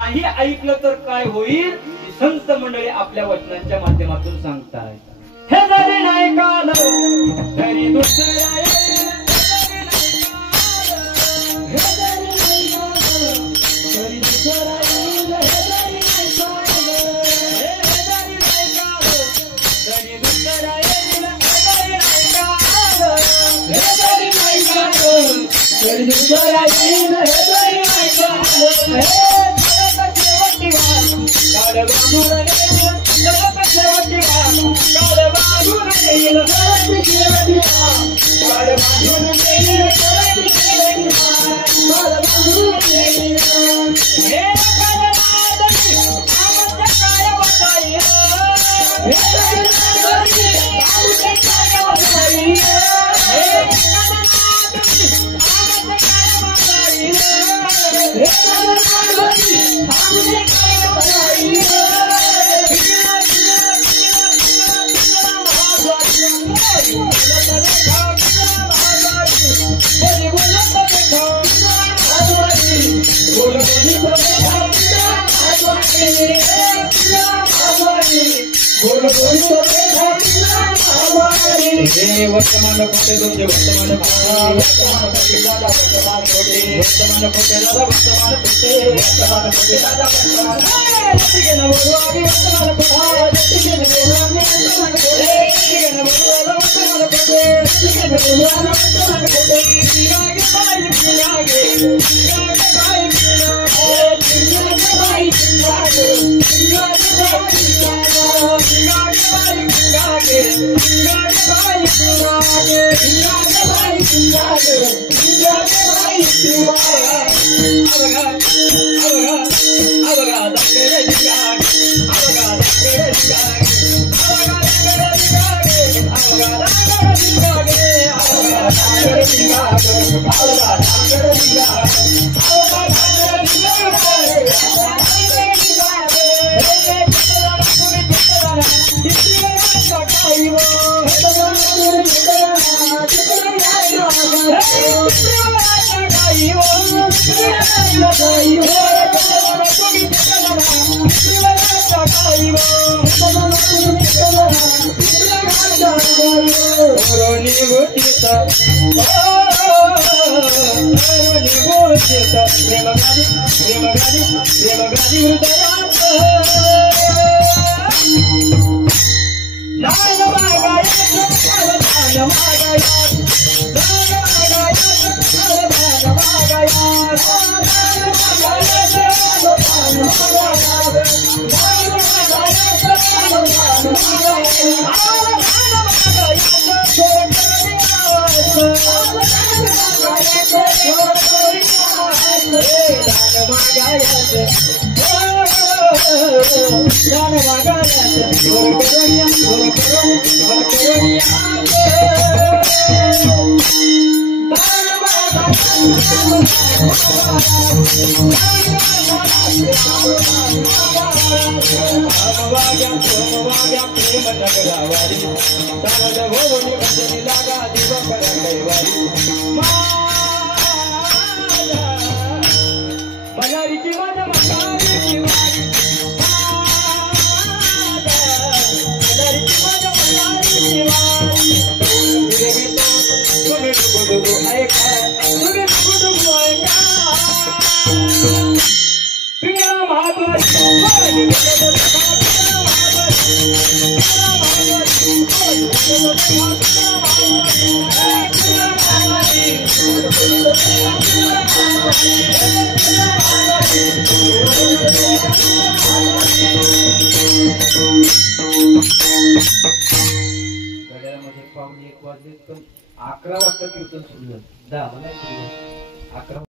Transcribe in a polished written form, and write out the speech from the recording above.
नाही ऐकलं तर काय होईल संत मंडळी आपल्या वचनांच्या माध्यमातून सांगतायत। हे जरी नाही काल तरी दुसरा वर्तमान खोटे तुमचे वर्तमान वर्तमान खोटे दादा वर्तमान खोटे वर्तमान खोटे दादा वर्तमान खोटे वर्तमान खोटे दादा वर्तमान ठीक है ना बोलो अभी वर्तमान खोटे ठीक है ना बोलो अभी वर्तमान खोटे ठीक है ना बोलो वर्तमान खोटे ठीक है ना बोलो वर्तमान खोटे